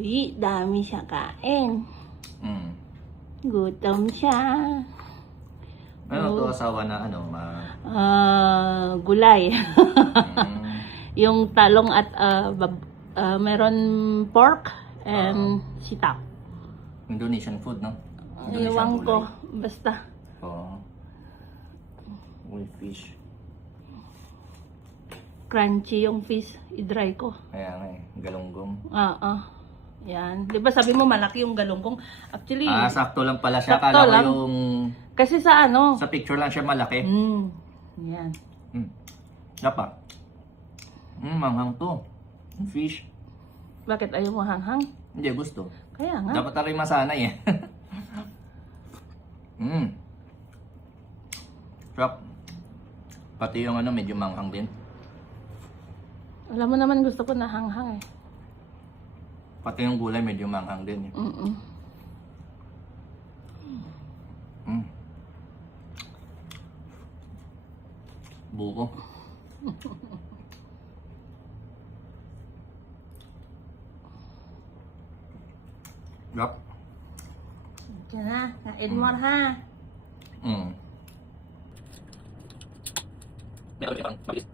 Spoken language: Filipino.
Uy, dami siya kain. Mm. Gutom siya. Ano to Oh. asawa na Gulay. mm, Yung talong at meron pork and sitaw. Indonesian food, no? Indonesian Iwan ko. gulay. Basta. Oo. With fish. Crunchy yung fish. I-dry ko. Kaya nga eh, galunggong. Yan. Di ba sabi mo malaki yung galunggong? Actually, Sakto lang pala siya. Sakto Kala ko lang. yung kasi sa ano? sa picture lang siya malaki. Yan. Dapat. Manghang to. Yung fish. Bakit ayaw mo hanghang? Hindi, gusto. Kaya nga. Dapat na rin masanay eh. Sarap. Pati yung medyo manghang din. Alam mo naman gusto ko na hanghang eh. Pati yung gulay medyo manghang din eh. Buko. Sarap. Diyan na. Kain mo ha. Meron din parang mabilis.